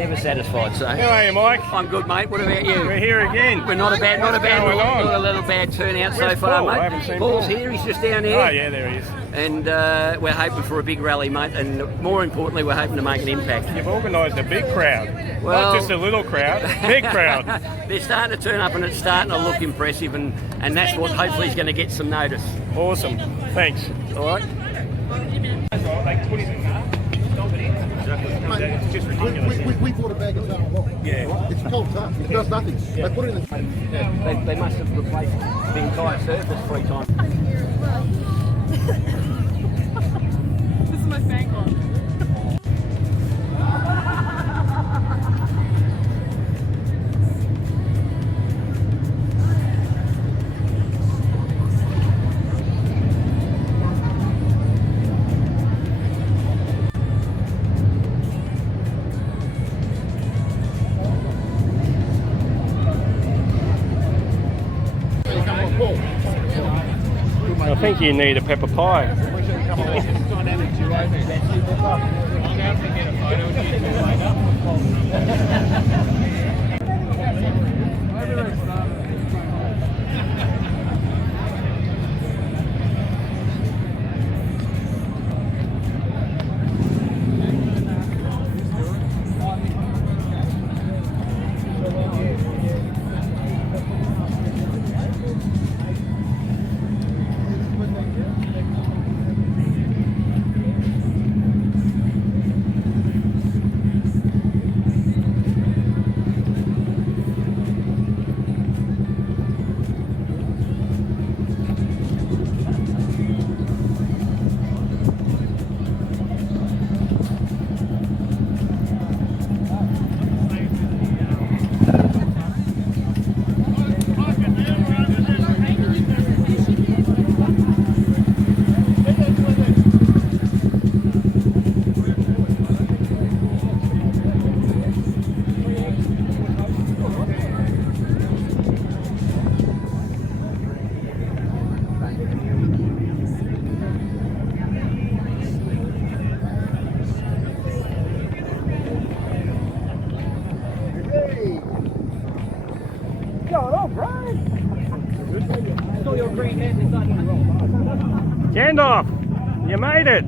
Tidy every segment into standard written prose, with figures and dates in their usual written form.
Never satisfied, so. How are you, Mike? I'm good, mate. What about you? We're here again. We're not a bad, What's going on? not a little bad turnout so Where's far, Paul? I mate. haven't seen Paul's Paul. here. He's just down there. Oh, yeah, there he is. And we're hoping for a big rally, mate. And more importantly, we're hoping to make an impact. You've organised a big crowd. Well- Not just a little crowd, big crowd. They're starting to turn up, and it's starting to look impressive, and that's what hopefully is going to get some notice. Awesome. Thanks. All right. It's just ridiculous. We bought a bag of tar along. Yeah. It's cold tar. It does nothing. They put it in the... They must have replaced the entire surface 3 times. This is my fan club. I think you need a pepper pie. Gandalf, you made it.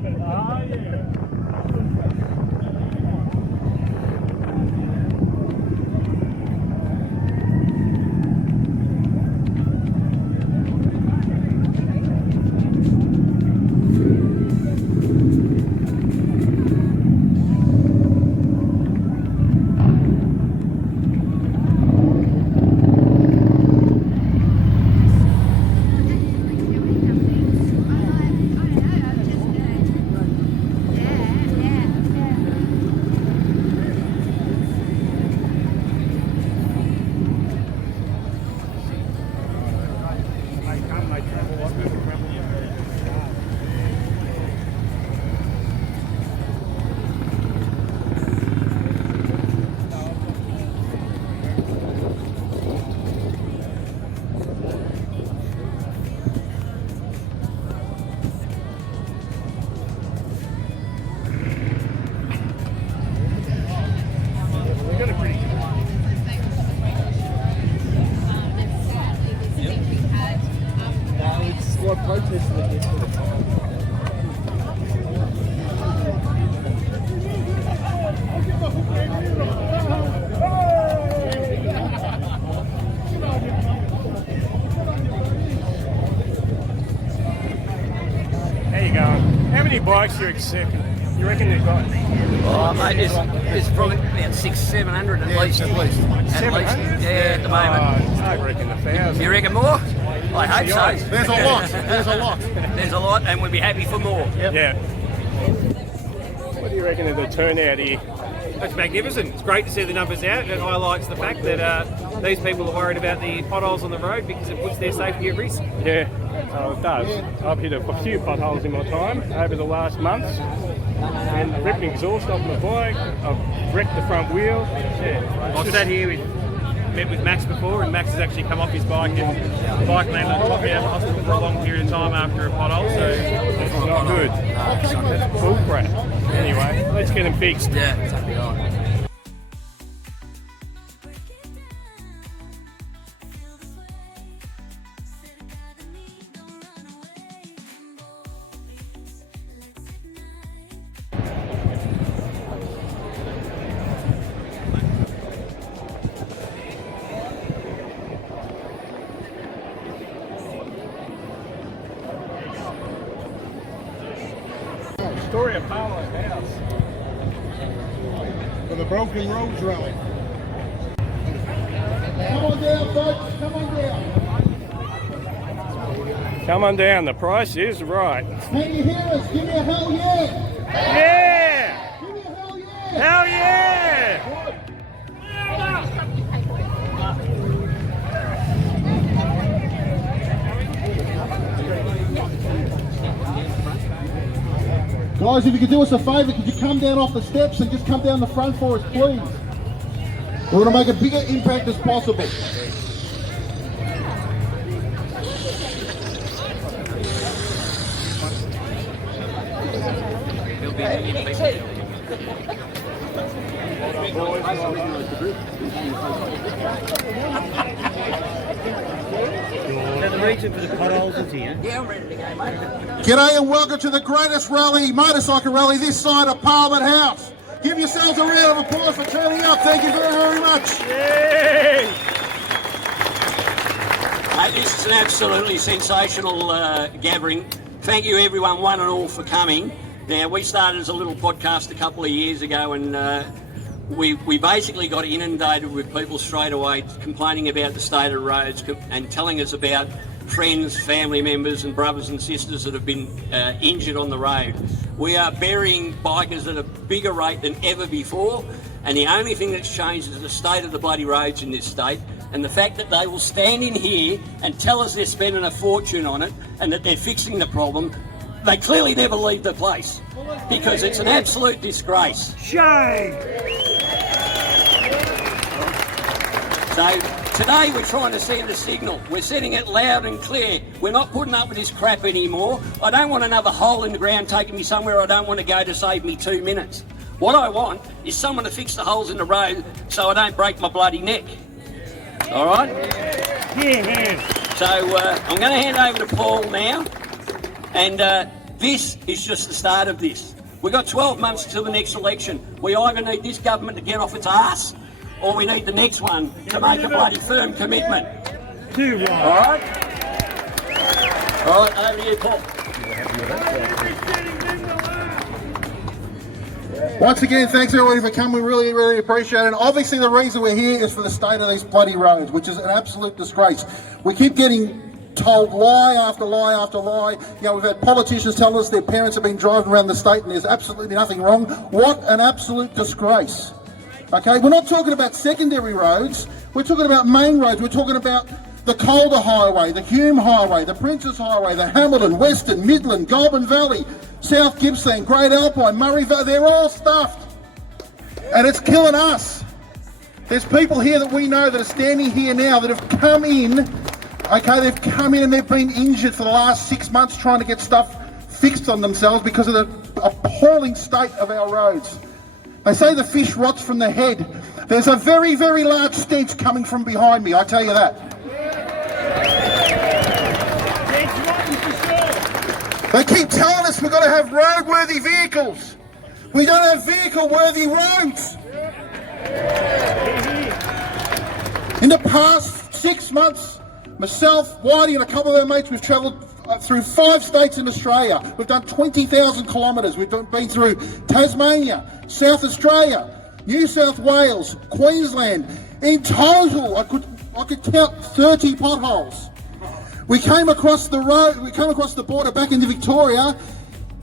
There you go. How many bikes do you accept? You reckon they've got? Oh, mate, there's probably about 600-700 at least. At least. 700? Yeah, at the moment. I reckon 1,000. You reckon more? I hope so. There's a lot. There's a lot. There's a lot, and we'd be happy for more. Yeah. What do you reckon of the turnout here? That's magnificent. It's great to see the numbers out. It highlights the fact that these people are worried about the potholes on the road because it puts their safety at risk. Yeah, it does. I've hit a few potholes in my time over the last months and ripped exhaust off my bike. I've wrecked the front wheel. Yeah, I've sat here met with Max before, and Max has actually come off his bike and the bike landed on top of the hospital for a long period of time after a pothole, so it's not good. That's bull crap. Anyway, let's get them fixed. Yeah, exactly right. Broken Roads Rally. Come on down, folks. Come on down. Come on down, the price is right. Can you hear us? Give me a hell yeah. Yeah! Give me a hell yeah. Hell yeah! Guys, if you could do us a favour, could you come down off the steps and just come down the front for us, please? We're going to make a bigger impact as possible. G'day and welcome to the greatest rally, motorcycle rally this side of Parliament House. Give yourselves a round of applause for turning up. Thank you very, very much. Yay! Mate, this is an absolutely sensational gathering. Thank you everyone, one and all, for coming. Now, we started as a little podcast a couple of years ago, and we basically got inundated with people straight away complaining about the state of roads and telling us about friends, family members and brothers and sisters that have been injured on the road. We are burying bikers at a bigger rate than ever before, and the only thing that's changed is the state of the bloody roads in this state, and the fact that they will stand in here and tell us they're spending a fortune on it and that they're fixing the problem. They clearly never leave the place, because it's an absolute disgrace. Shame! So today we're trying to send a signal. We're sending it loud and clear. We're not putting up with this crap anymore. I don't want another hole in the ground taking me somewhere I don't want to go to save me 2 minutes. What I want is someone to fix the holes in the road so I don't break my bloody neck. All right? Yeah. So I'm going to hand over to Paul now. And this is just the start of this. We've got 12 months till the next election. We either need this government to get off its arse, or we need the next one to make a bloody firm commitment. Too right. All right? All right, over to you, Paul. Once again, thanks everybody for coming. We really, really appreciate it. And obviously the reason we're here is for the state of these bloody roads, which is an absolute disgrace. We keep getting told lie after lie after lie. You know, we've had politicians tell us their parents have been driving around the state and there's absolutely nothing wrong. What an absolute disgrace. Okay, we're not talking about secondary roads, we're talking about main roads. We're talking about the Calder Highway, the Hume Highway, the Princess Highway, the Hamilton, Western, Midland, Goulburn Valley, South Gippsland, Great Alpine, Murray Valley, they're all stuffed. And it's killing us. There's people here that we know that are standing here now that have come in, okay, they've come in and they've been injured for the last 6 months trying to get stuff fixed on themselves because of the appalling state of our roads. They say the fish rots from the head. There's a very, very large stench coming from behind me, I tell you that. They keep telling us we've got to have roadworthy vehicles. We don't have vehicle-worthy roads. In the past 6 months, myself, Whitey and a couple of our mates, we've travelled through 5 states in Australia. We've done 20,000 kilometres. We've been through Tasmania, South Australia, New South Wales, Queensland. In total, I could count 30 potholes. We came across the road, we came across the border back into Victoria.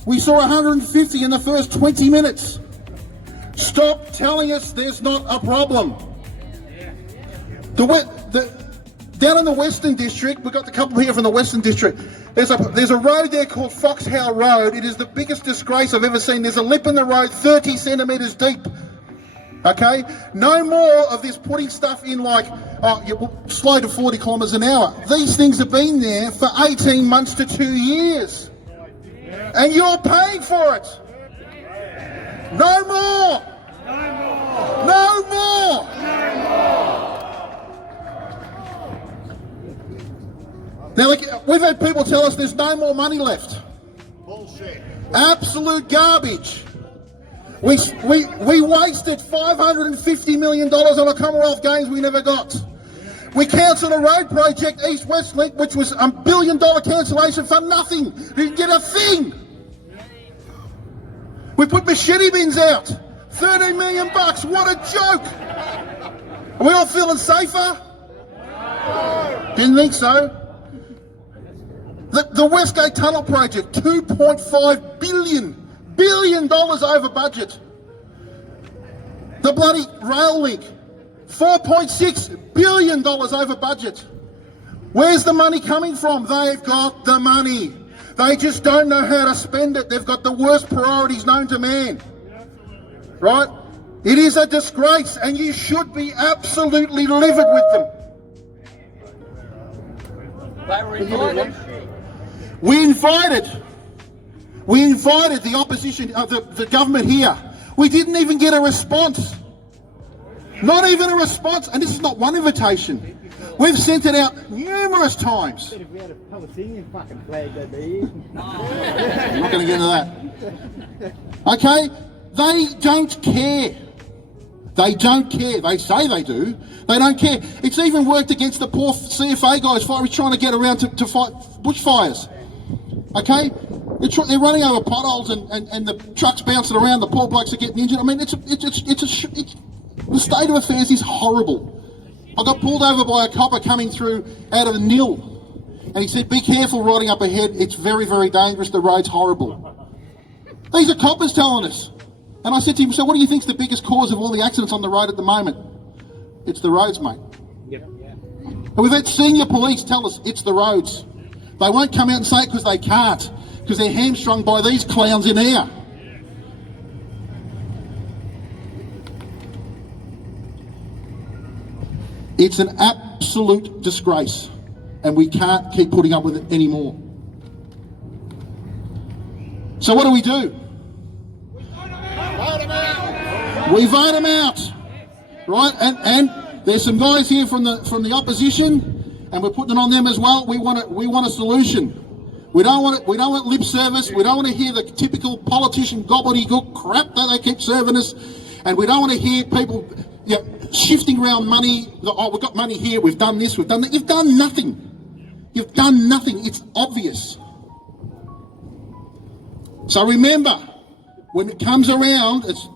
We saw 150 in the first 20 minutes. Stop telling us there's not a problem. Down in the Western District, we've got a couple here from the Western District. There's a road there called Foxhowe Road. It is the biggest disgrace I've ever seen. There's a lip in the road 30 centimetres deep. Okay? No more of this putting stuff in like, oh, you will slow to 40 kilometres an hour. These things have been there for 18 months to 2 years. And you're paying for it. No more. No more. Now, like, we've had people tell us there's no more money left. Bullshit. Absolute garbage. We wasted $550 million on a Commonwealth Games we never got. We cancelled a road project, East West Link, which was a $1 billion cancellation for nothing. We didn't get a thing. We put machete bins out $13 million, what a joke! Are we all feeling safer? Didn't think so. The Westgate Tunnel Project, $2.5 billion over budget. The bloody rail link, $4.6 billion over budget. Where's the money coming from? They've got the money. They just don't know how to spend it. They've got the worst priorities known to man. Right? It is a disgrace, and you should be absolutely livid with them. They were invited. We invited the opposition, the government here. We didn't even get a response. Not even a response, and this is not one invitation. We've sent it out numerous times. If we had a Palestinian fucking flag, that'd be I'm not going to get into that. Okay? They don't care. They don't care. They say they do. They don't care. It's even worked against the poor CFA guys trying to get around to fight bushfires. Okay? They're running over potholes and the trucks bouncing around. The poor blokes are getting injured. I mean, the state of affairs is horrible. I got pulled over by a copper coming through out of the Nil, and he said, "Be careful riding up ahead. It's very, very dangerous. The road's horrible." These are coppers telling us. And I said to him, "So what do you think's the biggest cause of all the accidents on the road at the moment?" "It's the roads, mate." Yep. And we've had senior police tell us it's the roads. They won't come out and say it because they can't, because they're hamstrung by these clowns in here. It's an absolute disgrace, and we can't keep putting up with it anymore. So what do? We vote them out, right? And there's some guys here from the opposition, and we're putting it on them as well. We want a solution. We don't want lip service. We don't want to hear the typical politician gobbledygook crap that they keep serving us, and we don't want to hear people shifting around money. Oh, we've got money here. We've done this. We've done that. You've done nothing. You've done nothing. It's obvious. So remember, when it comes around, it's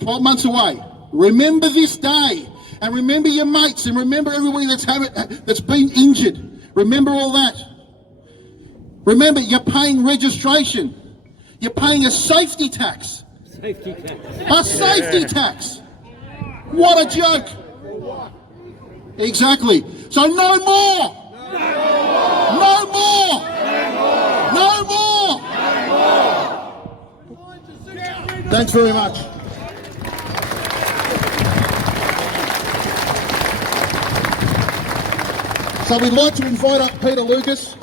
12 months away. Remember this day, and remember your mates, and remember everybody that's been injured. Remember all that. Remember, you're paying registration. You're paying a safety tax. Safety tax. A safety tax. What a joke. Exactly. So no more. No more. No more. Thanks very much. So we'd like to invite up Peter Lucas,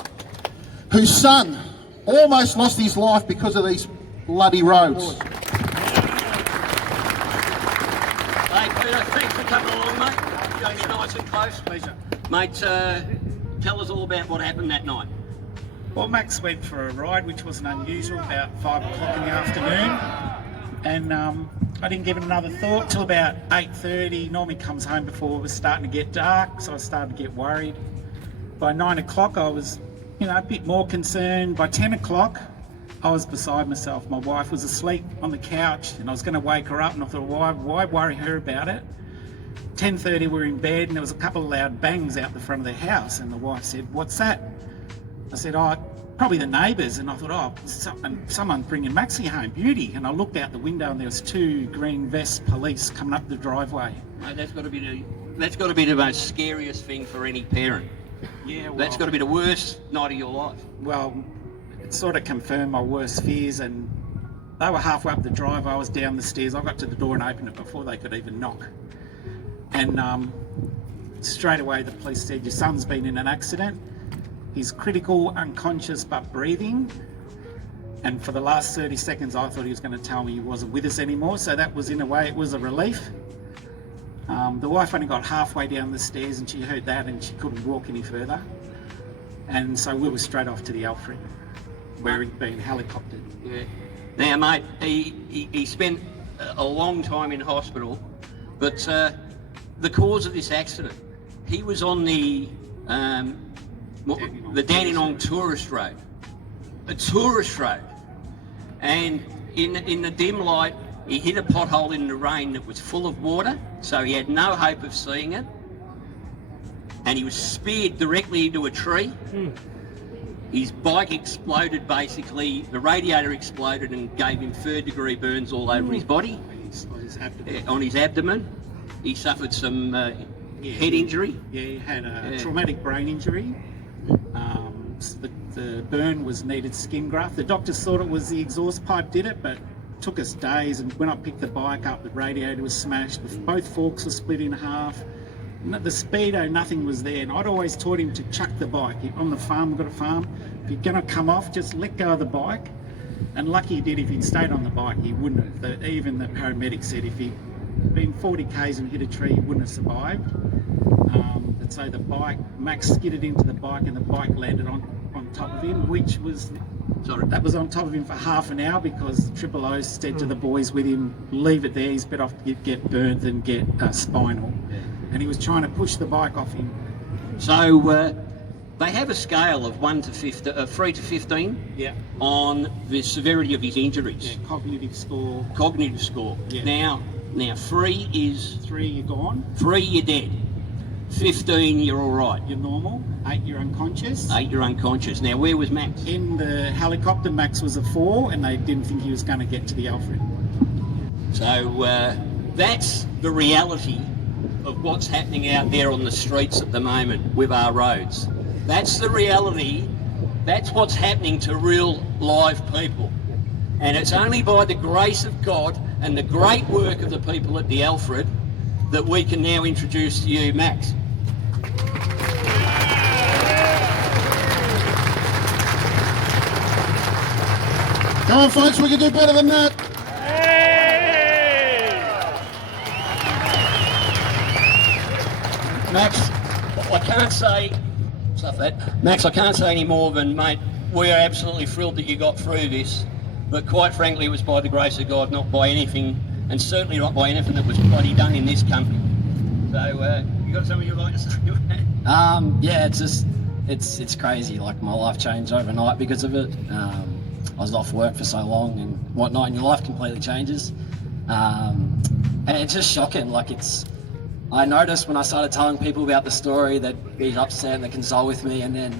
whose son almost lost his life because of these bloody roads. Hey Peter, thanks for coming along, mate. It's nice and close. Pleasure. Mate, tell us all about what happened that night. Well, Max went for a ride, which wasn't unusual, about 5 o'clock in the afternoon. And I didn't give it another thought till about 8:30. Normally comes home before it was starting to get dark, so I started to get worried. By 9 o'clock, I was, a bit more concerned. By 10 o'clock, I was beside myself. My wife was asleep on the couch, and I was going to wake her up, and I thought, why worry her about it? 10:30, we were in bed, and there was a couple of loud bangs out the front of the house, and the wife said, "What's that?" I said, "Oh, probably the neighbours." And I thought, "Oh, someone bringing Maxie home, beauty." And I looked out the window, and there was 2 green vest police coming up the driveway. Mate, that's got to be the most scariest thing for any parent. Yeah, well, That's got to be the worst night of your life. Well, it sort of confirmed my worst fears, and they were halfway up the drive. I was down the stairs. I got to the door and opened it before they could even knock. And straight away the police said, "Your son's been in an accident. He's critical, unconscious but breathing." And for the last 30 seconds I thought he was going to tell me he wasn't with us anymore, so that was, in a way, it was a relief. The wife only got halfway down the stairs and she heard that and she couldn't walk any further. And so we were straight off to the Alfred, where he'd been helicoptered. Yeah. Now, mate, he spent a long time in hospital, but the cause of this accident, he was on the Dandenong tourist road, a tourist road, and in the dim light, He hit a pothole in the rain that was full of water, so he had no hope of seeing it. And he was speared directly into a tree. His bike exploded basically, the radiator exploded and gave him 3rd-degree burns all over his body. On his abdomen. He suffered some head injury. Yeah, he had a traumatic brain injury. The burn was needed skin graft. The doctors thought it was the exhaust pipe did it, but it took us days. And when I picked the bike up, the radiator was smashed. Both forks were split in half. The speedo, nothing was there. And I'd always taught him to chuck the bike. On the farm, we've got a farm. If you're going to come off, just let go of the bike. And lucky he did. If he'd stayed on the bike, he wouldn't have. Even the paramedic said if he'd been 40 k's and hit a tree, he wouldn't have survived. And so the bike, Max skidded into the bike and the bike landed on top of him, which was, that was on top of him for half an hour because Triple O said to the boys with him, leave it there, he's better off to get burnt than get spinal. And he was trying to push the bike off him. So they have a scale of 3 to 15 on the severity of his injuries. Yeah, cognitive score. Cognitive score. Yeah. Now 3 is... 3, you're gone. 3, you're dead. 15, you're all right. You're normal. 8, you're unconscious. 8, you're unconscious. Now, where was Max? In the helicopter, Max was a 4, and they didn't think he was going to get to the Alfred. So that's the reality of what's happening out there on the streets at the moment with our roads. That's the reality. That's what's happening to real live people. And it's only by the grace of God and the great work of the people at the Alfred that we can now introduce to you Max. Come on, folks, we can do better than that. Max, I can't say, stuff that. Max, I can't say any more than, mate, we are absolutely thrilled that you got through this, but quite frankly, it was by the grace of God, not by anything, and certainly not by anything that was bloody done in this country. So, you got something you'd like to say? Yeah, it's just, it's crazy. Like, my life changed overnight because of it. I was off work for so long and whatnot, and your life completely changes. And it's just shocking. Like, I noticed when I started telling people about the story, they'd be upset and they'd console with me, and then,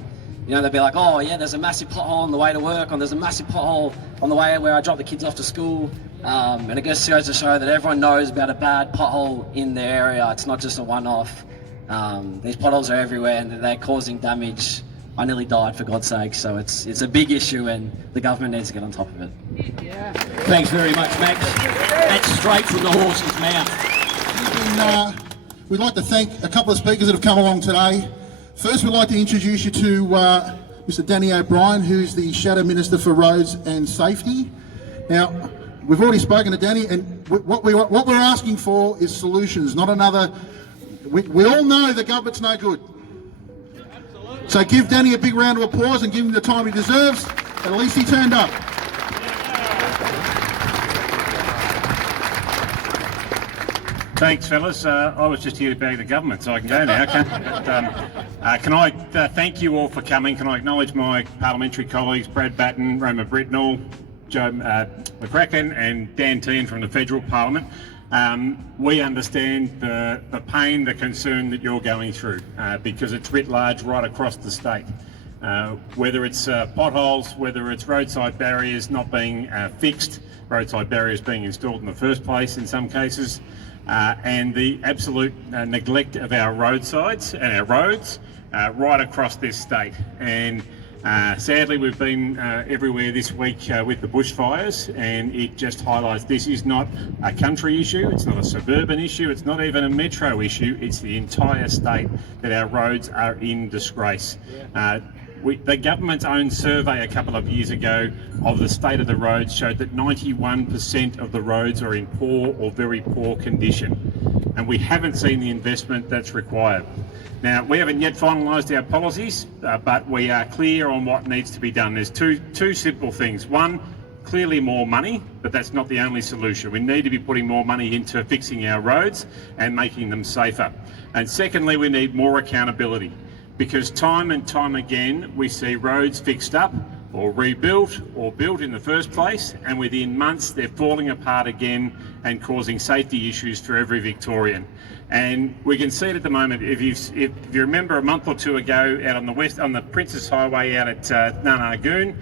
you know, they'd be like, oh yeah, there's a massive pothole on the way to work, or there's a massive pothole on the way where I drop the kids off to school. And it just goes to show that everyone knows about a bad pothole in their area. It's not just a one-off. These potholes are everywhere and they're causing damage. I nearly died, for God's sake, so it's a big issue and the government needs to get on top of it. Thanks very much, Max. That's straight from the horse's mouth. And, we'd like to thank a couple of speakers that have come along today. First, we'd like to introduce you to Mr. Danny O'Brien, who's the Shadow Minister for Roads and Safety. Now, we've already spoken to Danny, and what we're asking for is solutions, not another. We all know the government's no good. So give Danny a big round of applause and give him the time he deserves. At least he turned up. Thanks, fellas. I was just here to bag the government, so I can go now. Can I thank you all for coming? Can I acknowledge my parliamentary colleagues, Brad Batten, Roma Britnell, Joe McCracken and Dan Tehan from the Federal Parliament. We understand the pain, the concern that you're going through because it's writ large right across the state. Whether it's potholes, whether it's roadside barriers not being fixed, roadside barriers being installed in the first place in some cases, and the absolute neglect of our roadsides and our roads right across this state. And sadly, we've been everywhere this week with the bushfires, and it just highlights this is not a country issue, it's not a suburban issue, it's not even a metro issue, it's the entire state that our roads are in disgrace. The government's own survey a couple of years ago of the state of the roads showed that 91% of the roads are in poor or very poor condition, and we haven't seen the investment that's required. Now, we haven't yet finalised our policies, but we are clear on what needs to be done. There's two simple things. One, clearly more money, but that's not the only solution. We need to be putting more money into fixing our roads and making them safer. And secondly, we need more accountability, because time and time again we see roads fixed up or rebuilt or built in the first place, and within months they're falling apart again and causing safety issues for every Victorian. And we can see it at the moment. If you remember a month or two ago, out on the Princess Highway out at Narnagoon,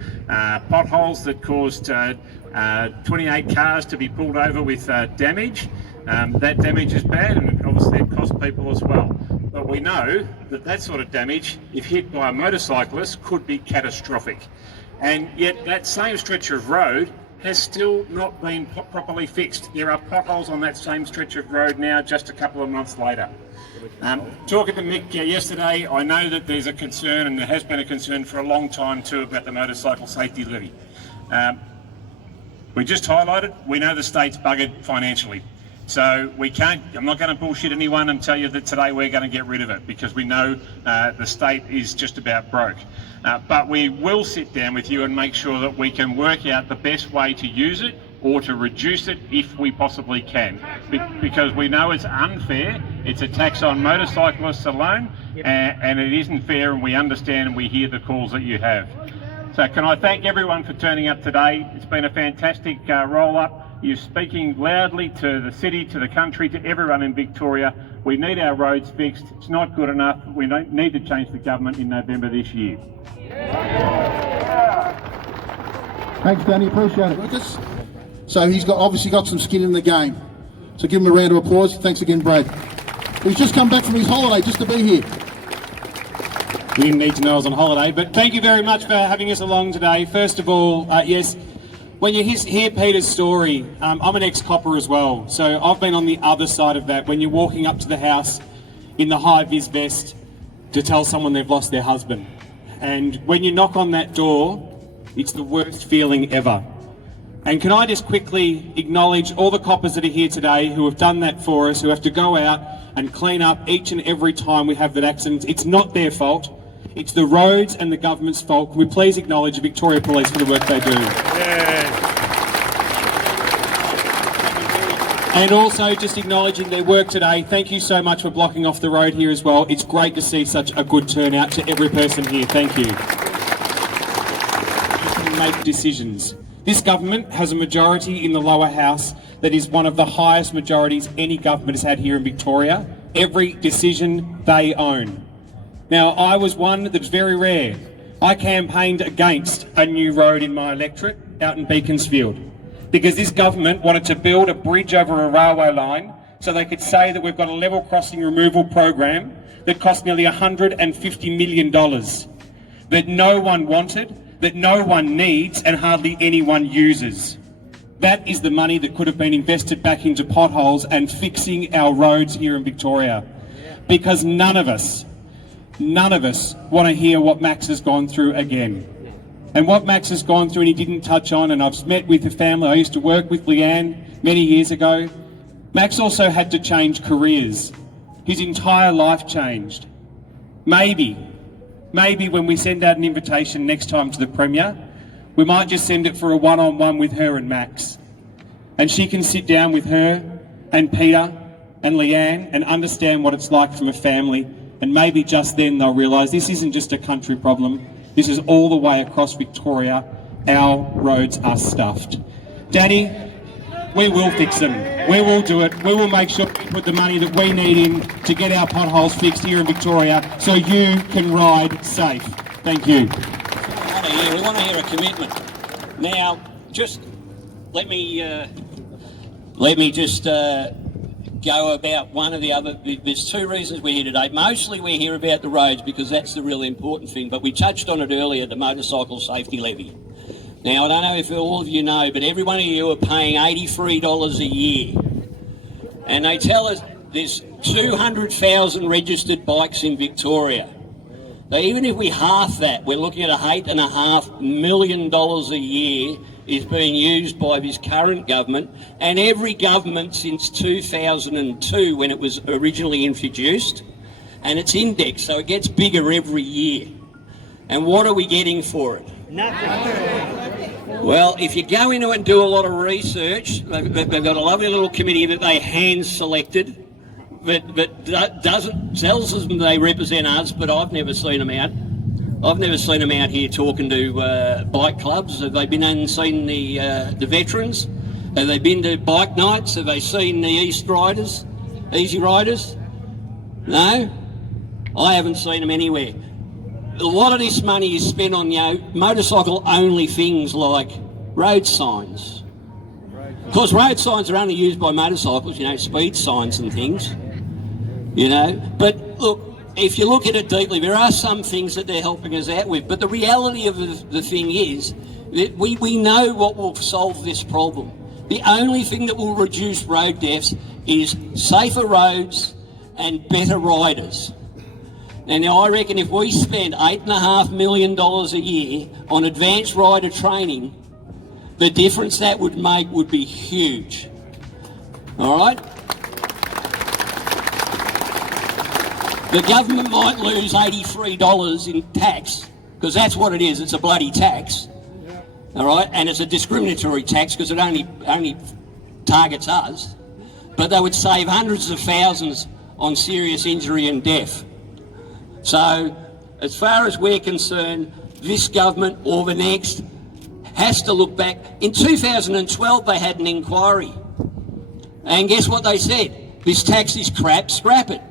potholes that caused 28 cars to be pulled over with damage. That damage is bad, and obviously it cost people as well. But we know that that sort of damage, if hit by a motorcyclist, could be catastrophic. And yet that same stretch of road has still not been properly fixed. There are potholes on that same stretch of road now, just a couple of months later. Talking to Mick yesterday, I know that there's a concern, and there has been a concern for a long time too, about the motorcycle safety levy. We just highlighted, we know the state's buggered financially. So we can't, I'm not going to bullshit anyone and tell you that today we're going to get rid of it, because we know the state is just about broke. But we will sit down with you and make sure that we can work out the best way to use it or to reduce it if we possibly can. Because we know it's unfair, it's a tax on motorcyclists alone, and it isn't fair, and we understand and we hear the calls that you have. So can I thank everyone for turning up today. It's been a fantastic roll-up. You're speaking loudly to the city, to the country, to everyone in Victoria. We need our roads fixed. It's not good enough. We need to change the government in November this year. Thanks, Danny. Appreciate it. Lucas. So he's obviously got some skin in the game. So give him a round of applause. Thanks again, Brad. He's just come back from his holiday just to be here. You didn't need to know I was on holiday, but thank you very much for having us along today. First of all, yes, when you hear Peter's story, I'm an ex-copper as well, so I've been on the other side of that. When you're walking up to the house in the high-vis vest to tell someone they've lost their husband. And when you knock on that door, it's the worst feeling ever. And can I just quickly acknowledge all the coppers that are here today who have done that for us, who have to go out and clean up each and every time we have that accident. It's not their fault. It's the roads and the government's fault. Can we please acknowledge the Victoria Police for the work they do? And also just acknowledging their work today. Thank you so much for blocking off the road here as well. It's great to see such a good turnout to every person here. Thank you. Make decisions. This government has a majority in the lower house that is one of the highest majorities any government has had here in Victoria. Every decision they own. Now, I was one that's very rare. I campaigned against a new road in my electorate out in Beaconsfield because this government wanted to build a bridge over a railway line so they could say that we've got a level crossing removal program that cost nearly $150 million that no one wanted, that no one needs and hardly anyone uses. That is the money that could have been invested back into potholes and fixing our roads here in Victoria. Because none of us want to hear what Max has gone through again. And what Max has gone through and he didn't touch on, and I've met with the family, I used to work with Leanne many years ago. Max also had to change careers. His entire life changed. Maybe when we send out an invitation next time to the Premier, we might just send it for a one-on-one with her and Max. And she can sit down with her and Peter and Leanne and understand what it's like from a family. And maybe just then they'll realise this isn't just a country problem. This is all the way across Victoria. Our roads are stuffed. Danny, we will fix them. We will do it. We will make sure we put the money that we need in to get our potholes fixed here in Victoria so you can ride safe. Thank you. We want to hear a commitment. Now, just let me just go about one of the other. There's two reasons we're here today. Mostly we're here about the roads because that's the really important thing, but we touched on it earlier, the motorcycle safety levy. Now, I don't know if all of you know, but every one of you are paying $83 a year. And they tell us there's 200,000 registered bikes in Victoria. So even if we half that, we're looking at $8.5 million a year is being used by this current government and every government since 2002 when it was originally introduced, and it's indexed, so it gets bigger every year. And what are we getting for it? Nothing. Well, if you go into it and do a lot of research, they've got a lovely little committee that they hand-selected that tells us they represent us, but I've never seen them out. I've never seen them out here talking to bike clubs. Have they been and seen the veterans? Have they been to bike nights? Have they seen the Easy Riders? No? I haven't seen them anywhere. A lot of this money is spent on, motorcycle-only things like road signs. Of course, road signs are only used by motorcycles, speed signs and things, But look, if you look at it deeply, there are some things that they're helping us out with. But the reality of the thing is that we know what will solve this problem. The only thing that will reduce road deaths is safer roads and better riders. And now I reckon if we spend $8.5 million a year on advanced rider training, the difference that would make would be huge. All right? The government might lose $83 in tax, because that's what it is, it's a bloody tax. All right? And it's a discriminatory tax because it only targets us. But they would save hundreds of thousands on serious injury and death. So, as far as we're concerned, this government or the next has to look back. In 2012, they had an inquiry. And guess what they said? This tax is crap, scrap it.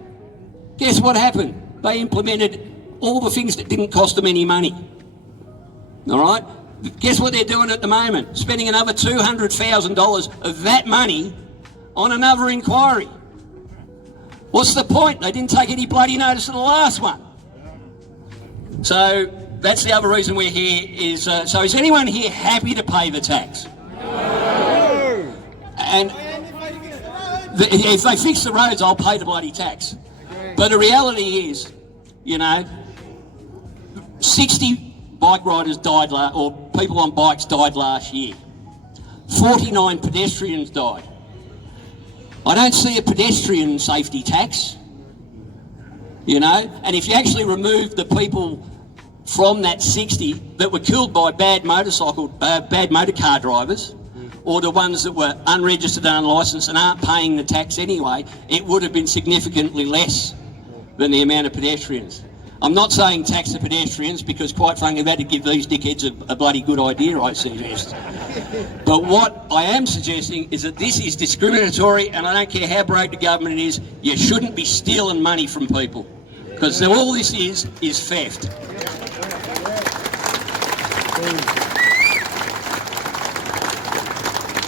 Guess what happened? They implemented all the things that didn't cost them any money. All right? Guess what they're doing at the moment? Spending another $200,000 of that money on another inquiry. What's the point? They didn't take any bloody notice of the last one. So that's the other reason we're here is, so is anyone here happy to pay the tax? No. And if they fix the roads, I'll pay the bloody tax. But the reality is, 60 bike riders died, or people on bikes died last year. 49 pedestrians died. I don't see a pedestrian safety tax, and if you actually remove the people from that 60 that were killed by bad motor car drivers, or the ones that were unregistered and unlicensed and aren't paying the tax anyway, it would have been significantly less than the amount of pedestrians. I'm not saying tax the pedestrians because, quite frankly, that'd give these dickheads a bloody good idea, I suggest. But what I am suggesting is that this is discriminatory, and I don't care how broke the government is, you shouldn't be stealing money from people, because all this is theft.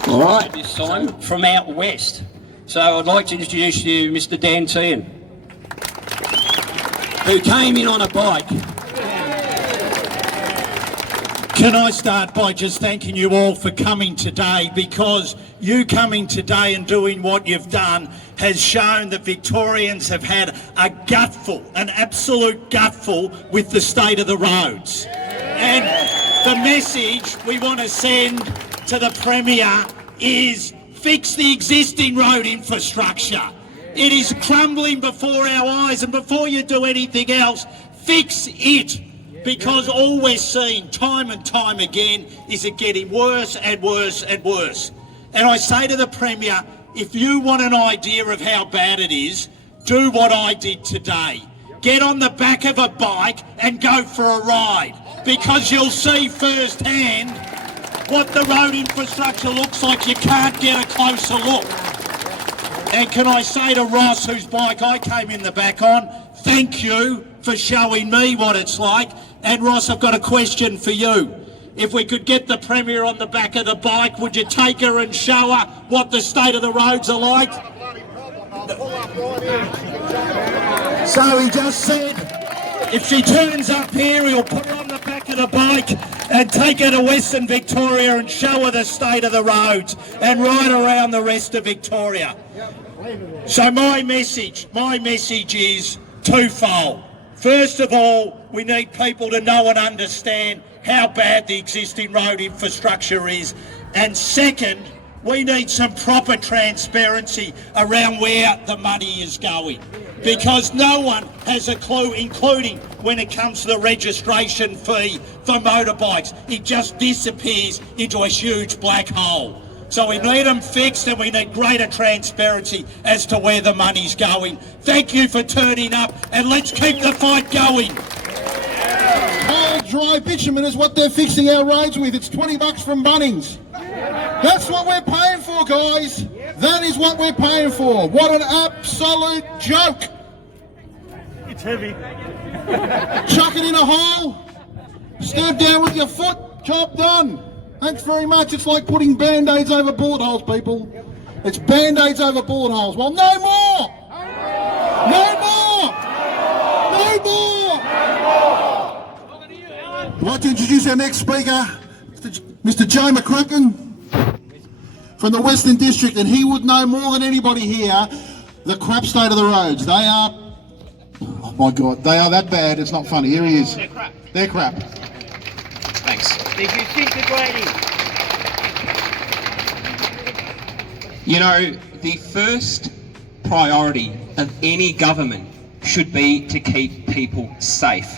All right, this time from out west. So I'd like to introduce you Mr. Dan Tehan, who came in on a bike. Can I start by just thanking you all for coming today, because you coming today and doing what you've done has shown that Victorians have had an absolute gutful with the state of the roads. And the message we want to send to the Premier is fix the existing road infrastructure. It is crumbling before our eyes, and before you do anything else, fix it. Because all we're seeing time and time again is it getting worse and worse and worse. And I say to the Premier, if you want an idea of how bad it is, do what I did today. Get on the back of a bike and go for a ride, because you'll see firsthand what the road infrastructure looks like. You can't get a closer look. And can I say to Ross, whose bike I came in the back on, thank you for showing me what it's like. And Ross, I've got a question for you. If we could get the Premier on the back of the bike, would you take her and show her what the state of the roads are like? So he just said, if she turns up here, he'll put her on the back of the bike and take her to Western Victoria and show her the state of the roads and ride around the rest of Victoria. So my message is twofold. First of all, we need people to know and understand how bad the existing road infrastructure is. And second, we need some proper transparency around where the money is going, because no one has a clue, including when it comes to the registration fee for motorbikes. It just disappears into a huge black hole. So we need them fixed, and we need greater transparency as to where the money's going. Thank you for turning up, and let's keep the fight going. dry bitumen is what they're fixing our roads with. It's 20 bucks from Bunnings. That's what we're paying for, guys. That is what we're paying for. What an absolute joke. It's heavy. Chuck it in a hole, stab down with your foot, job done. Thanks very much. It's like putting band-aids over bullet holes, people. It's band-aids over bullet holes. Well, no more! No more! No more! I'd like to introduce our next speaker, Mr. Joe McCracken from the Western District, and he would know more than anybody here the crap state of the roads. They are, oh my God, they are that bad, it's not funny. Here he is. They're crap. They're crap. Thanks. Disintegrating. You know, the first priority of any government should be to keep people safe.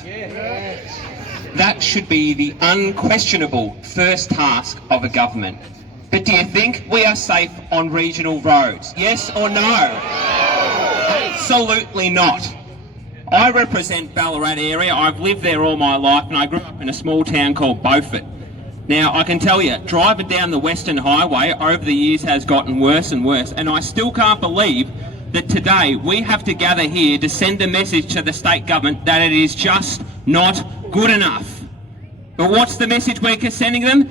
That should be the unquestionable first task of a government. But do you think we are safe on regional roads? Yes or no? Absolutely not. I represent Ballarat area. I've lived there all my life, and I grew up in a small town called Beaufort. Now, I can tell you, driving down the Western Highway over the years has gotten worse and worse, and I still can't believe that today we have to gather here to send a message to the state government that it is just not good enough. But what's the message we're sending them?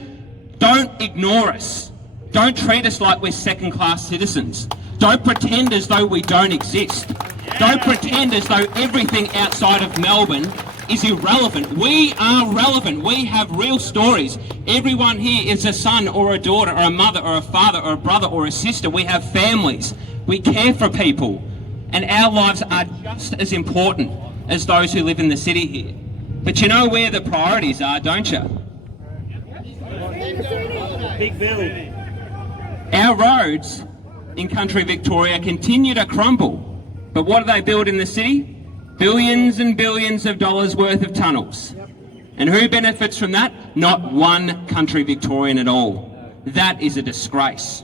Don't ignore us. Don't treat us like we're second-class citizens. Don't pretend as though we don't exist. Don't pretend as though everything outside of Melbourne is irrelevant. We are relevant. We have real stories. Everyone here is a son or a daughter or a mother or a father or a brother or a sister. We have families. We care for people. And our lives are just as important as those who live in the city here. But you know where the priorities are, don't you? Big bill. Our roads in country Victoria continue to crumble. But what do they build in the city? Billions and billions of dollars worth of tunnels. And who benefits from that? Not one country Victorian at all. That is a disgrace.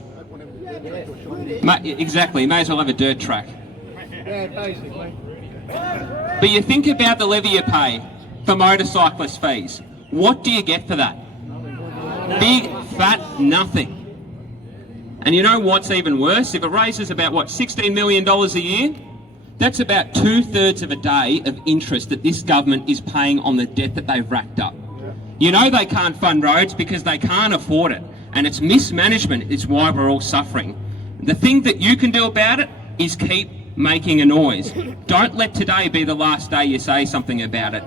Exactly, may as well have a dirt track. Yeah, basically. But you think about the levy you pay for motorcyclist fees. What do you get for that? Big, fat nothing. And you know what's even worse? If it raises about, what, $16 million a year? That's about 2/3 of a day of interest that this government is paying on the debt that they've racked up. You know they can't fund roads because they can't afford it. And it's mismanagement is why we're all suffering. The thing that you can do about it is keep making a noise. Don't let today be the last day you say something about it.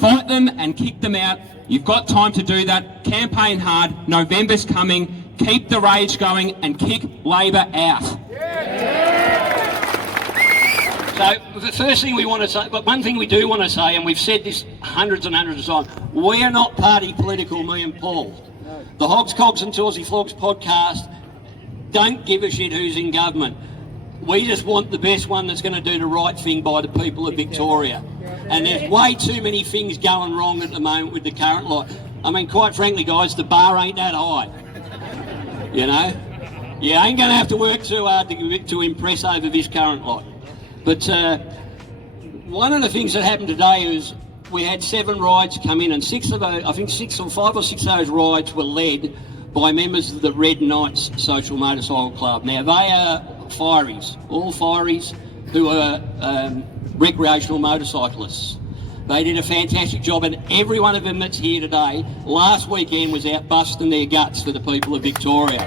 Fight them and kick them out. You've got time to do that. Campaign hard. November's coming. Keep the rage going and kick Labor out. So the first thing we want to say, but one thing we do want to say, and we've said this hundreds and hundreds of times, we are not party political, me and Paul. The Hogs, Cogs and Torsey Flogs podcast don't give a shit who's in government. We just want the best one that's going to do the right thing by the people of Victoria. And there's way too many things going wrong at the moment with the current lot. I mean, quite frankly, guys, the bar ain't that high. You know? You ain't going to have to work too hard to impress over this current lot. But one of the things that happened today is we had 7 rides come in, and 5 or 6 of those rides were led by members of the Red Knights Social Motorcycle Club. Now, they are fireys, all fireys who are recreational motorcyclists. They did a fantastic job, and every one of them that's here today, last weekend was out busting their guts for the people of Victoria.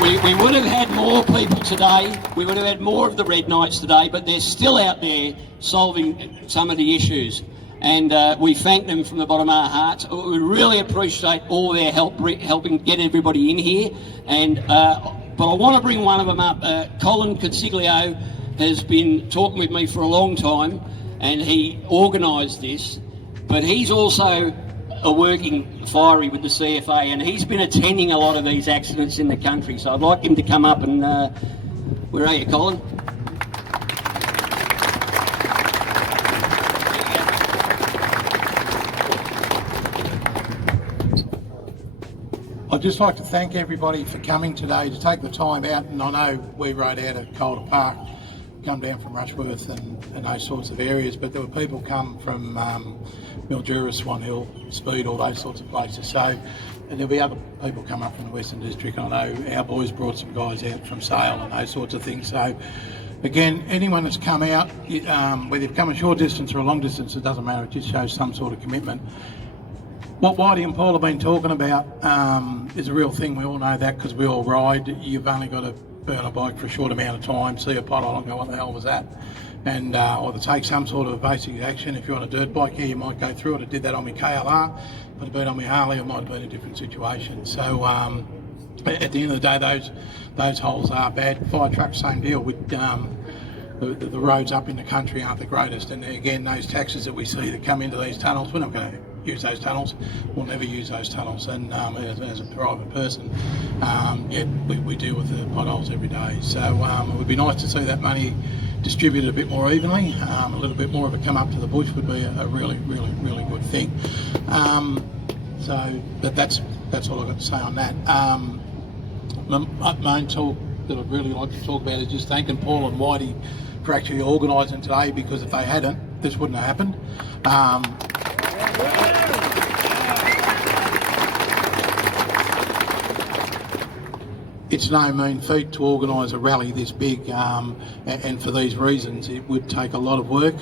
We would have had more people today, we would have had more of the Red Knights today, but they're still out there solving some of the issues. And we thank them from the bottom of our hearts. We really appreciate all their help helping get everybody in here. And but I want to bring one of them up. Colin Consiglio has been talking with me for a long time, and he organised this, but he's also a working fiery with the CFA, and he's been attending a lot of these accidents in the country. So I'd like him to come up and, where are you, Colin? I'd just like to thank everybody for coming today, to take the time out, and I know we rode out at Calder Park, come down from Rushworth and those sorts of areas, but there were people come from Mildura, Swan Hill, Speed, all those sorts of places. So, and there'll be other people come up from the Western District. I know our boys brought some guys out from Sale and those sorts of things. So, again, anyone that's come out, whether you've come a short distance or a long distance, it doesn't matter. It just shows some sort of commitment. What Whitey and Paul have been talking about is a real thing. We all know that because we all ride. You've only got to burn a bike for a short amount of time, see a pothole and go, what the hell was that? And or to take some sort of basic action. If you're on a dirt bike here, you might go through it. I did that on my KLR, but been on my Harley, it might have been a different situation. So at the end of the day, those holes are bad. Fire trucks, same deal. With the roads up in the country aren't the greatest, and again, those taxis that we see that come into these tunnels, we're not going to use those tunnels. We'll never use those tunnels. And as a private person, yeah, we deal with the potholes every day. So it would be nice to see that money distributed a bit more evenly. A little bit more of a come up to the bush would be a really, really, really good thing. But that's all I've got to say on that. My main talk that I'd really like to talk about is just thanking Paul and Whitey for actually organising today, because if they hadn't, this wouldn't have happened. It's no mean feat to organise a rally this big, and for these reasons it would take a lot of work.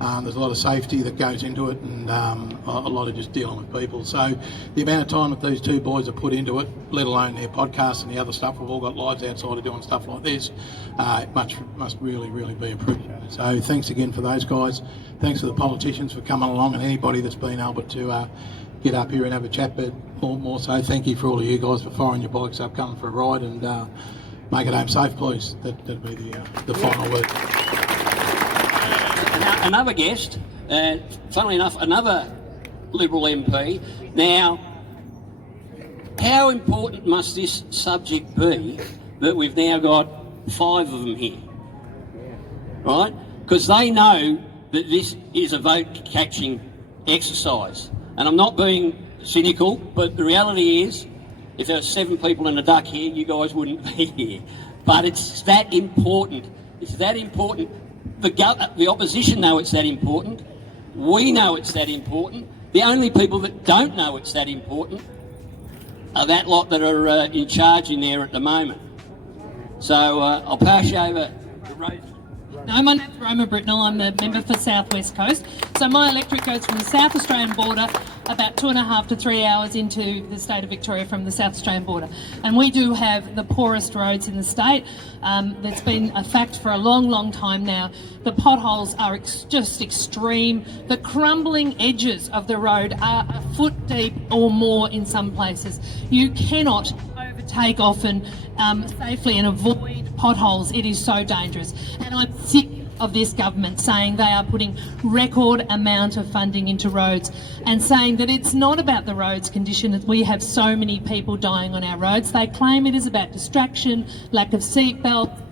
There's a lot of safety that goes into it, and a lot of just dealing with people. So the amount of time that these two boys have put into it, let alone their podcasts and the other stuff, we've all got lives outside of doing stuff like this, must really, really be appreciated. So thanks again for those guys. Thanks to the politicians for coming along, and anybody that's been able to get up here and have a chat, but more so thank you for all of you guys for firing your bikes up, coming for a ride, and make it home safe, please. That'd be the final word. Another guest, funnily enough, another Liberal MP. Now, how important must this subject be that we've now got 5 of them here, right? Because they know that this is a vote-catching exercise. And I'm not being cynical, but the reality is, if there were 7 people in a duck here, you guys wouldn't be here. But it's that important. It's that important. The opposition know it's that important. We know it's that important. The only people that don't know it's that important are that lot that are in charge in there at the moment. So I'll pass you over to Rose. No, my name's Roma Britnell. I'm the member for South West Coast. So my electorate goes from the South Australian border about 2.5 to 3 hours into the state of Victoria from the South Australian border. And we do have the poorest roads in the state. That's been a fact for a long, long time now. The potholes are just extreme. The crumbling edges of the road are a foot deep or more in some places. You cannot overtake often safely and avoid potholes. It is so dangerous. And I'm sick of this government saying they are putting record amount of funding into roads and saying that it's not about the roads condition. We have so many people dying on our roads. They claim it is about distraction, lack of seatbelts,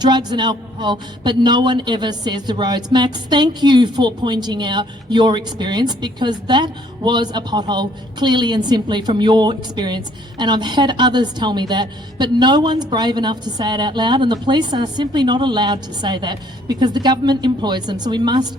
drugs and alcohol, but no one ever says the roads. Max, thank you for pointing out your experience, because that was a pothole, clearly and simply from your experience. And I've had others tell me that, but no one's brave enough to say it out loud, and the police are simply not allowed to say that because the government employs them. So we must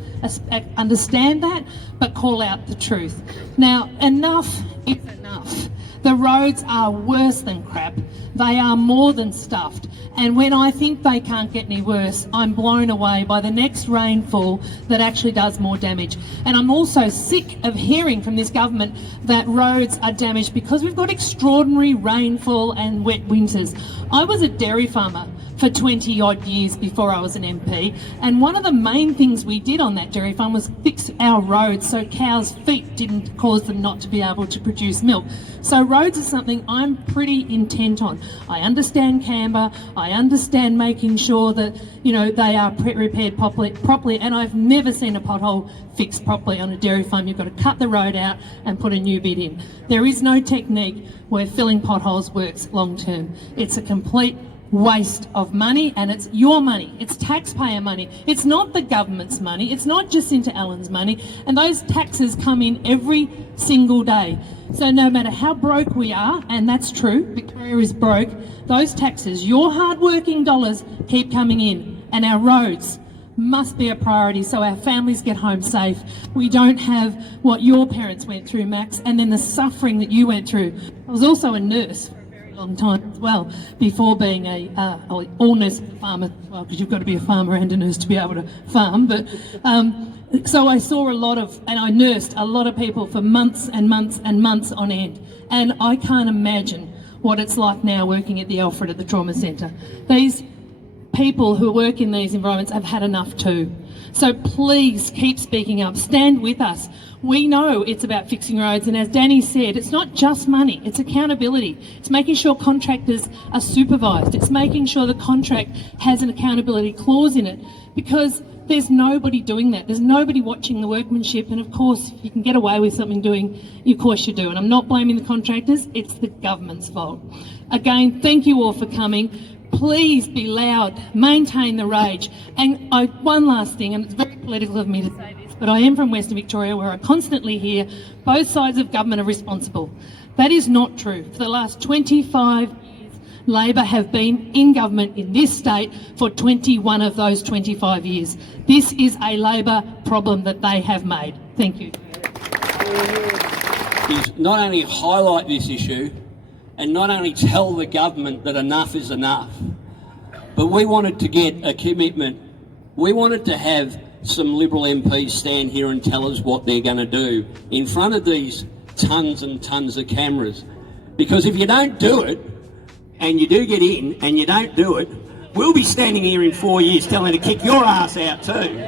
understand that, but call out the truth. Now, enough is enough. The roads are worse than crap. They are more than stuffed. And when I think they can't get any worse, I'm blown away by the next rainfall that actually does more damage. And I'm also sick of hearing from this government that roads are damaged because we've got extraordinary rainfall and wet winters. I was a dairy farmer for 20 odd years before I was an MP, and one of the main things we did on that dairy farm was fix our roads so cows' feet didn't cause them not to be able to produce milk. So roads are something I'm pretty intent on. I understand Canberra, I understand making sure that, you know, they are repaired properly, and I've never seen a pothole fixed properly on a dairy farm. You've got to cut the road out and put a new bit in. There is no technique where filling potholes works long term. It's a complete waste of money, and it's your money. It's taxpayer money. It's not the government's money. It's not Jacinta Allen's money, and those taxes come in every single day. So no matter how broke we are, and that's true, Victoria is broke, those taxes, your hard-working dollars, keep coming in. and our roads must be a priority so our families get home safe. We don't have what your parents went through, Max, and then the suffering that you went through. I was also a nurse for a very long time as well, before being all nurse farmer, well, because you've got to be a farmer and a nurse to be able to farm, but so I saw a lot of, and I nursed a lot of people for months and months and months on end, and I can't imagine what it's like now working at the Alfred at the Trauma Centre. These people who work in these environments have had enough too. So please keep speaking up, stand with us. We know it's about fixing roads, and as Danny said, it's not just money, it's accountability. It's making sure contractors are supervised. It's making sure the contract has an accountability clause in it, because there's nobody doing that. There's nobody watching the workmanship, and of course, if you can get away with something doing, of course you do. And I'm not blaming the contractors, it's the government's fault. Again, thank you all for coming. Please be loud, maintain the rage. And one last thing, and it's very political of me to say this, but I am from Western Victoria, where I constantly hear both sides of government are responsible. That is not true. For the last 25 years, Labor have been in government in this state for 21 of those 25 years. This is a Labor problem that they have made. Thank you. Is not only highlight this issue, and not only tell the government that enough is enough, but we wanted to get a commitment. We wanted to have some Liberal MPs stand here and tell us what they're going to do in front of these tons and tons of cameras. Because if you don't do it, and you do get in, and you don't do it, we'll be standing here in 4 years telling you to kick your ass out too.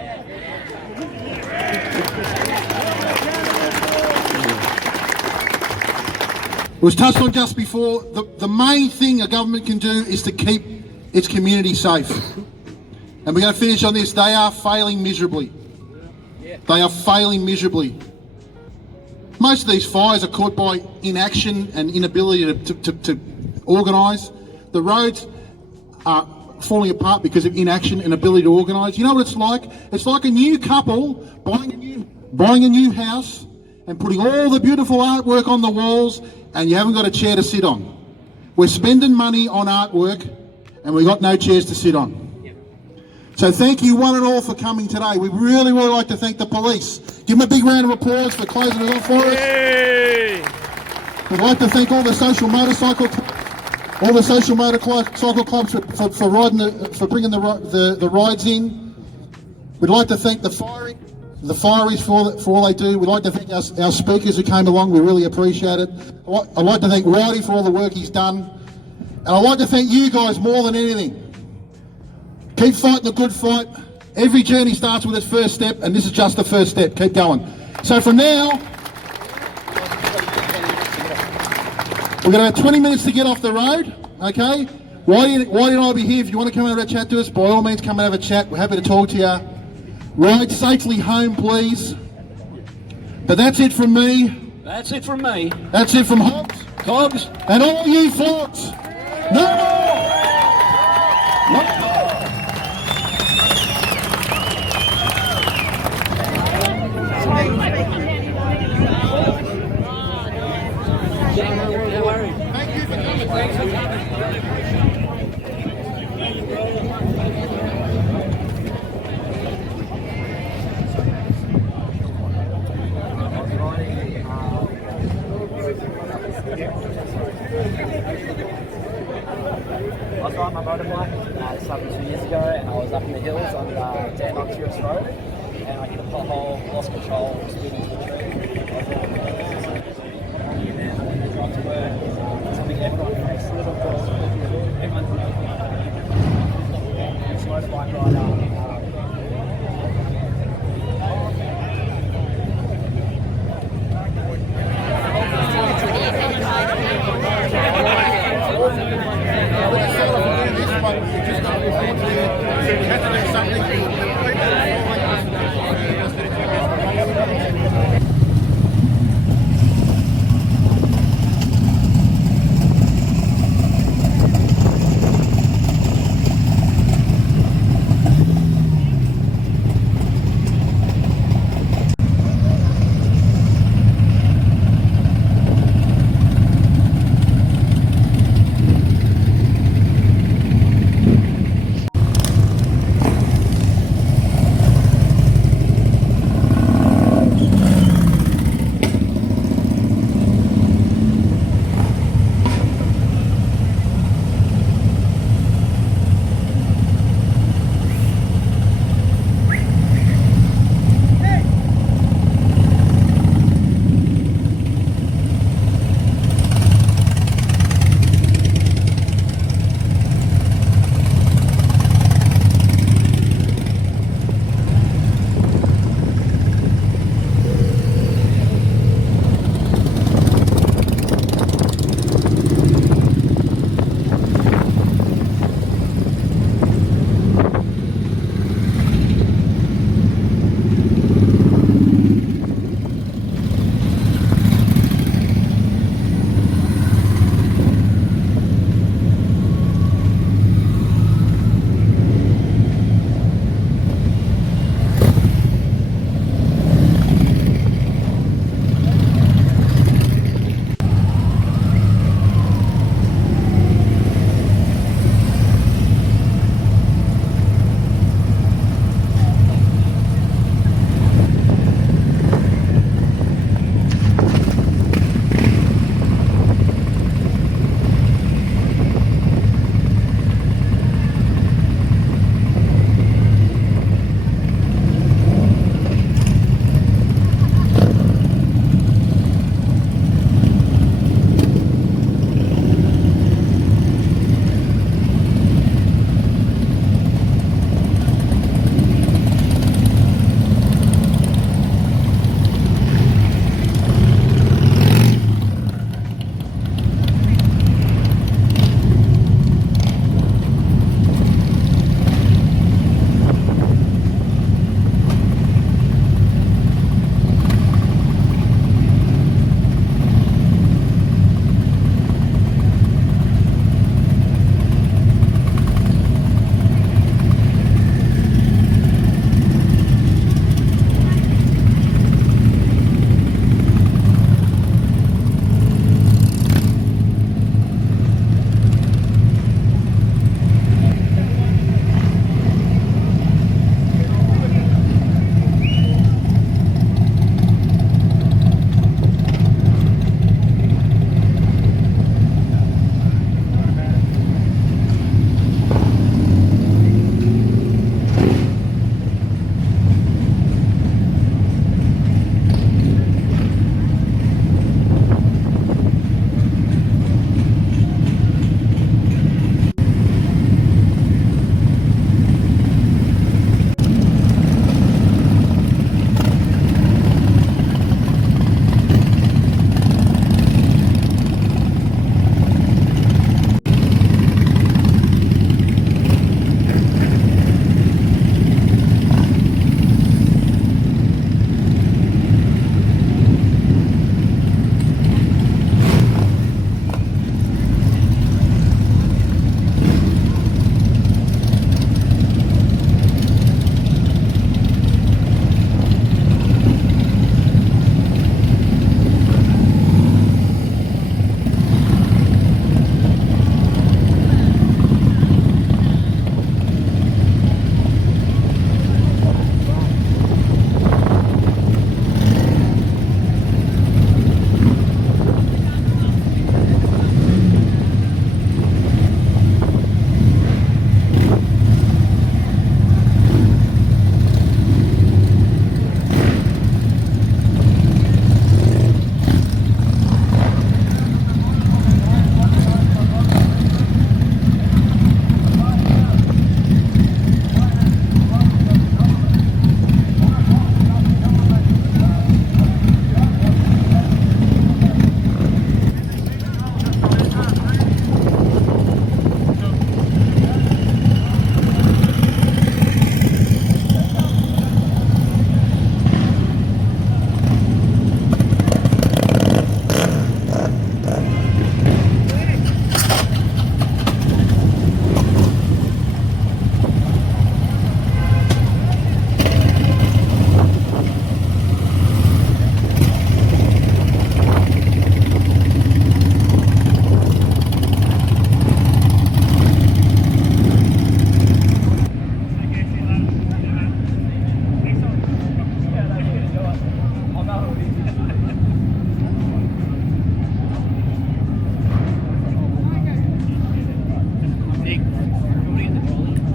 It was touched on just before, the main thing a government can do is to keep its community safe. And we're going to finish on this. They are failing miserably. They are failing miserably. Most of these fires are caused by inaction and inability to organise. The roads are falling apart because of inaction and ability to organise. You know what it's like? It's like a new couple buying a new house and putting all the beautiful artwork on the walls, and you haven't got a chair to sit on. We're spending money on artwork and we've got no chairs to sit on. So thank you one and all for coming today. We really like to thank the police. Give them a big round of applause for closing it off for us. Yay! We'd like to thank all the social motorcycle clubs for bringing the rides in. We'd like to thank the fireys for all they do. We'd like to thank our speakers who came along. We really appreciate it. I'd like to thank Roddy for all the work he's done. And I'd like to thank you guys more than anything. Keep fighting the good fight. Every journey starts with its first step, and this is just the first step. Keep going. So from now, we're going to have 20 minutes to get off the road, okay? Why did I be here? If you want to come and have a chat to us, by all means come and have a chat. We're happy to talk to you. Ride safely home, please. But that's it from me. That's it from me. That's it from Hobbs. Cobbs. And all you floats. No more! No more! Thank you for coming. I was riding my motorbike, this happened 2 years ago, and I was up in the hills on Dan Oxyrus Road, and I hit a pothole, lost control, speeding to the tree. And then I dropped to work, something everyone makes little girls, everyone's this motorbike rider.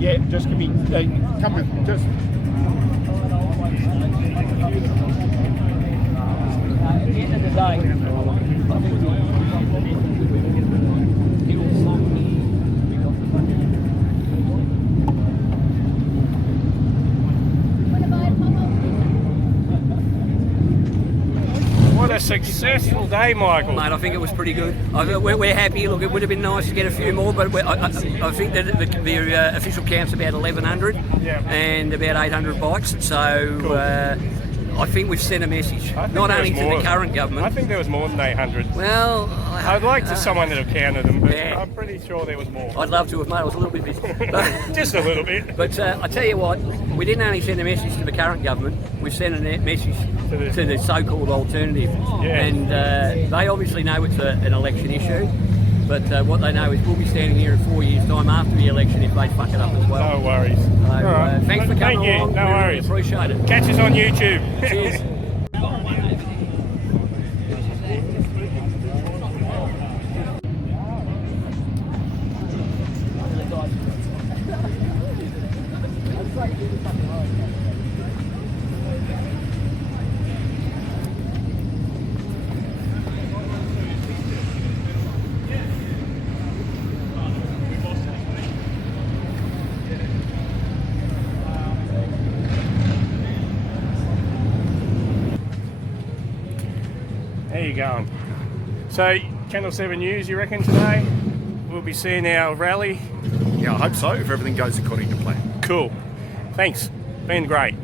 Yeah, just give me, come with, just. At the end of the day, What a successful day, Michael. Mate, I think it was pretty good. We're happy. Look, it would have been nice to get a few more, but I think that the official count's about 1,100 and about 800 bikes. So Cool. I think we've sent a message, not only to the current government. I think there was more than 800. Well, I'd like to someone that have counted them, but Yeah. I'm pretty sure there was more. I'd love to have, mate. I was a little bit busy. Just a little bit. But I tell you what, we didn't only send a message to the current government, we've sent a message to the so-called alternative. Yeah. And they obviously know it's an election issue, but what they know is we'll be standing here in 4 years' time after the election if they fuck it up as well. No worries. So, All right. thanks for coming Thank you. along. No we worries. Really appreciate it. Catch us on YouTube. Cheers. There you go. So, Channel 7 News, you reckon today we'll be seeing our rally? Yeah, I hope so, if everything goes according to plan. Cool. Thanks. Been great.